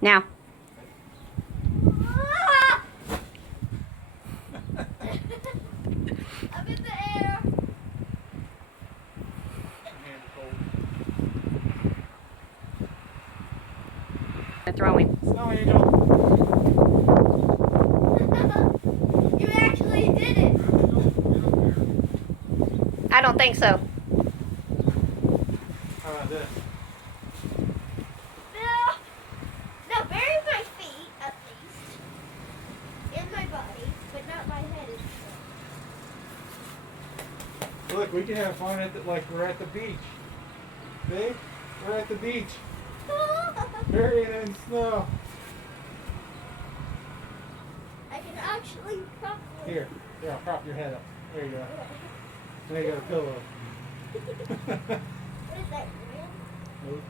Now. Up in the air. Throwing. Snow Angel. You actually did it. I don't think so. How about this? No. No, bury my feet at least. And my body, but not my head. Look, we can have fun at the, like we're at the beach. See? We're at the beach. Burying in snow. I can actually prop it. Here, I'll prop your head up. There you go. Now you got a pillow. What is that, man? Nope.